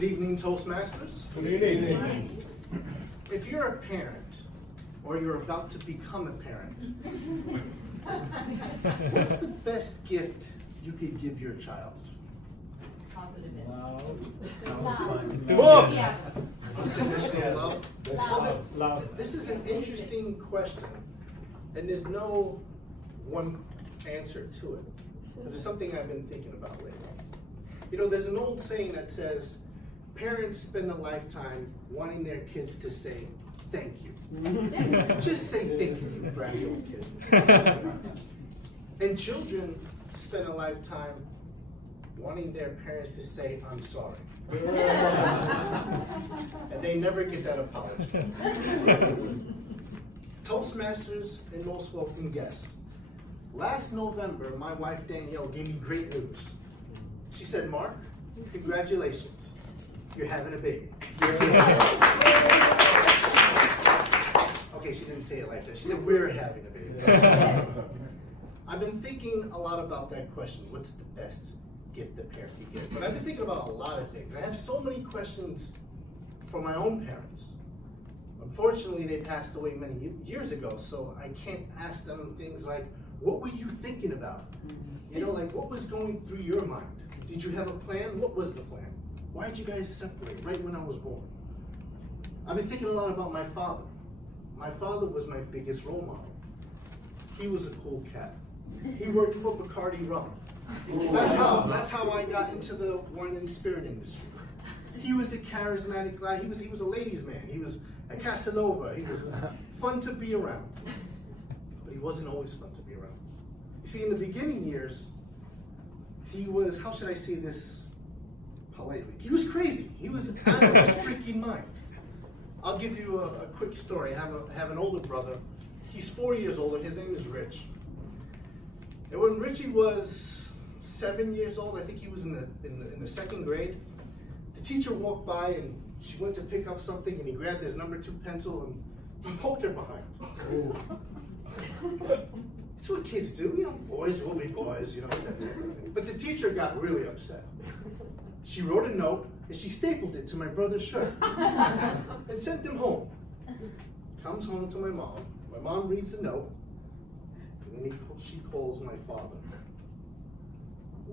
Good evening, Toastmasters. Good evening. If you're a parent, or you're about to become a parent, what's the best gift you could give your child? Positive Books! Yeah. Unconditional love. Love. This is an interesting question, and there's no one answer to it. But it's something I've been thinking about lately. You know, there's an old saying that says, parents spend a lifetime wanting their kids to say, thank you. Just say thank you, you bratty old kid. And children spend a lifetime wanting their parents to say, I'm sorry. And they never get that apology. Toastmasters and most welcome guests. Last November, my wife Danielle gave me great news. She said, Mark, congratulations. You're having a baby. Okay, she didn't say it like that. She said, we're having a baby. I've been thinking a lot about that question. What's the best gift a parent can give? But I've been thinking about a lot of things. I have so many questions for my own parents. Unfortunately, they passed away many years ago, so I can't ask them things like, what were you thinking about? You know, like, what was going through your mind? Did you have a plan? What was the plan? Why did you guys separate right when I was born? I've been thinking a lot about my father. My father was my biggest role model. He was a cool cat. He worked for Bacardi Rum. That's how I got into the wine and spirit industry. He was a charismatic guy. He was a ladies' man. He was a Casanova. He was fun to be around. But he wasn't always fun to be around. You see, in the beginning years, he was, how should I say this politely? He was crazy. He was out of his freaking mind. I'll give you a quick story. I have an older brother. He's 4 years older. His name is Rich. And when Richie was 7 years old, I think he was in the second grade, the teacher walked by and she went to pick up something and he grabbed his number 2 pencil and poked her behind. It's what kids do, you know, boys will be boys, you know. But the teacher got really upset. She wrote a note and she stapled it to my brother's shirt and sent him home. Comes home to my mom. My mom reads the note and then she calls my father.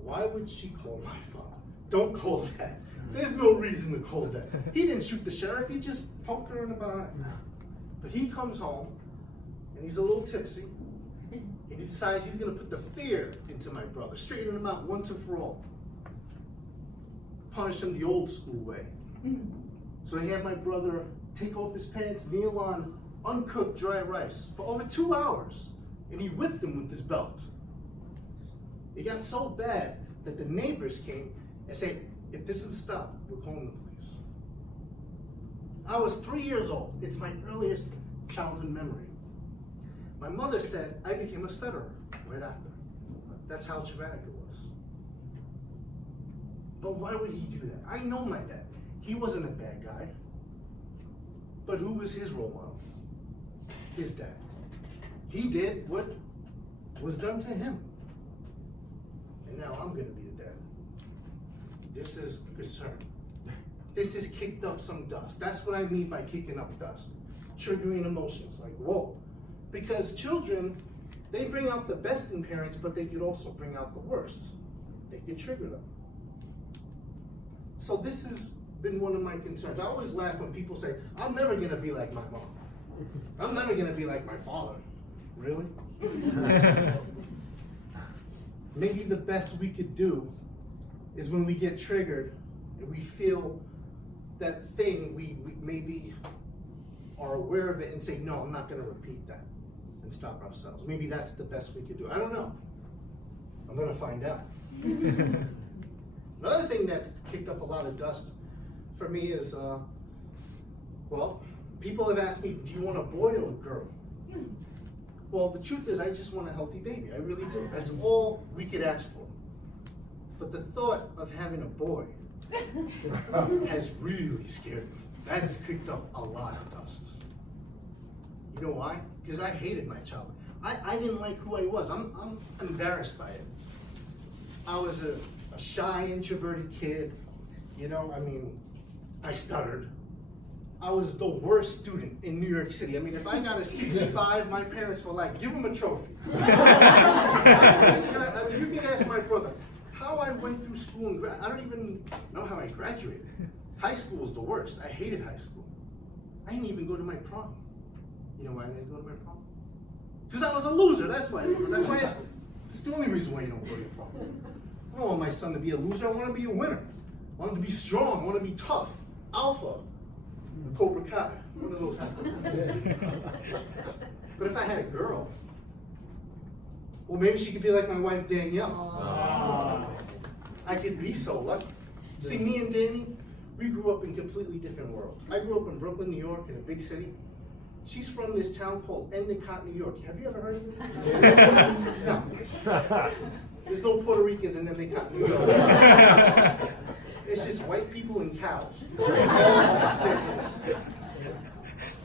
Why would she call my father? Don't call Dad. There's no reason to call Dad. He didn't shoot the sheriff, he just poked her in the behind. But he comes home and he's a little tipsy. And he decides he's going to put the fear into my brother, straighten him out once and for all. Punish him the old school way. So he had my brother take off his pants, kneel on uncooked dry rice for over 2 hours, and he whipped him with his belt. It got so bad that the neighbors came and said, if this doesn't stop, we're calling the police. I was 3 years old. It's my earliest childhood memory. My mother said I became a stutterer right after. That's how traumatic it was. But why would he do that? I know my dad. He wasn't a bad guy. But who was his role model? His dad. He did what was done to him. And now I'm going to be the dad. This is a concern. This has kicked up some dust. That's what I mean by kicking up dust. Triggering emotions, like, whoa. Because children, they bring out the best in parents, but they could also bring out the worst. They could trigger them. So this has been one of my concerns. I always laugh when people say, I'm never going to be like my mom. I'm never going to be like my father. Really? Maybe the best we could do is when we get triggered and we feel that thing, we maybe are aware of it and say, no, I'm not going to repeat that, and stop ourselves. Maybe that's the best we could do. I don't know. I'm going to find out. Another thing that's kicked up a lot of dust for me is, well, people have asked me, do you want a boy or a girl? Well, the truth is I just want a healthy baby. I really do. That's all we could ask for. But the thought of having a boy has really scared me. That's kicked up a lot of dust. You know why? Because I hated my childhood. I didn't like who I was. I'm embarrassed by it. I was a shy, introverted kid. You know, I mean, I stuttered. I was the worst student in New York City. I mean, if I got a 65, my parents were like, give him a trophy. I mean, you can ask my brother how I went through school and I don't even know how I graduated. High school was the worst. I hated high school. I didn't even go to my prom. You know why I didn't go to my prom? Because I was a loser, that's why. That's the only reason why you don't go to your prom. I don't want my son to be a loser, I want him to be a winner. I want him to be strong, I want him to be tough. Alpha, Cobra Kai, one of those happen. But if I had a girl, well, maybe she could be like my wife Danielle. I could be so lucky. See, me and Danny, we grew up in completely different worlds. I grew up in Brooklyn, New York, in a big city. She's from this town called Endicott, New York. Have you ever heard of it? No. There's no Puerto Ricans in Endicott, New York. It's just white people and cows.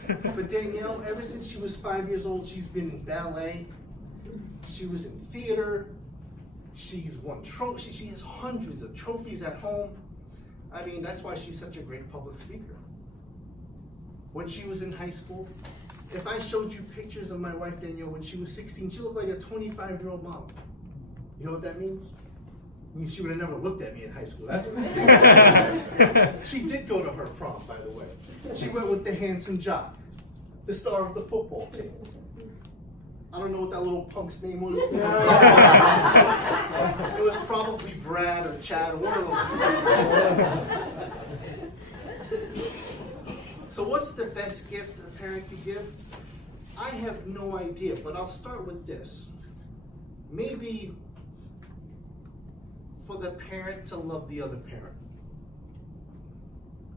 But Danielle, ever since she was 5 years old, she's been in ballet. She was in theater. She's won trophies. She has hundreds of trophies at home. I mean, that's why she's such a great public speaker. When she was in high school, if I showed you pictures of my wife Danielle when she was 16, she looked like a 25-year-old model. You know what that means? It means she would have never looked at me in high school. That's what it means. She did go to her prom, by the way. She went with the handsome jock, the star of the football team. I don't know what that little punk's name was. It was probably Brad or Chad or one of those two. So what's the best gift a parent could give? I have no idea, but I'll start with this. Maybe for the parent to love the other parent,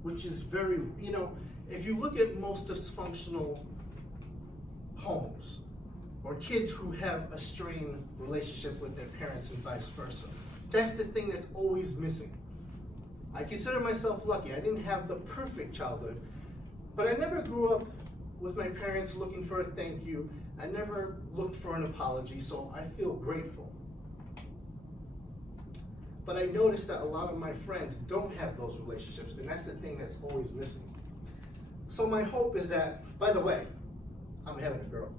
which is very, you know, if you look at most dysfunctional homes or kids who have a strained relationship with their parents and vice versa, that's the thing that's always missing. I consider myself lucky. I didn't have the perfect childhood, but I never grew up with my parents looking for a thank you. I never looked for an apology, so I feel grateful. But I noticed that a lot of my friends don't have those relationships, and that's the thing that's always missing. So my hope is that, by the way, I'm having a girl.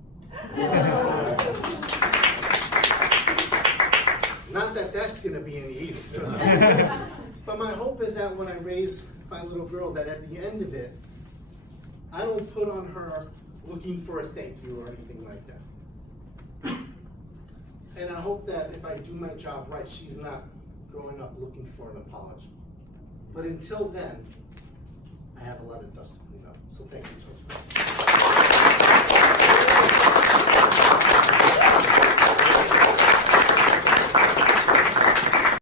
Not that that's gonna be any easy, trust me. But my hope is that when I raise my little girl, that at the end of it, I don't put on her looking for a thank you or anything like that. And I hope that if I do my job right, she's not growing up looking for an apology. But until then, I have a lot of dust to clean up. So thank you so much.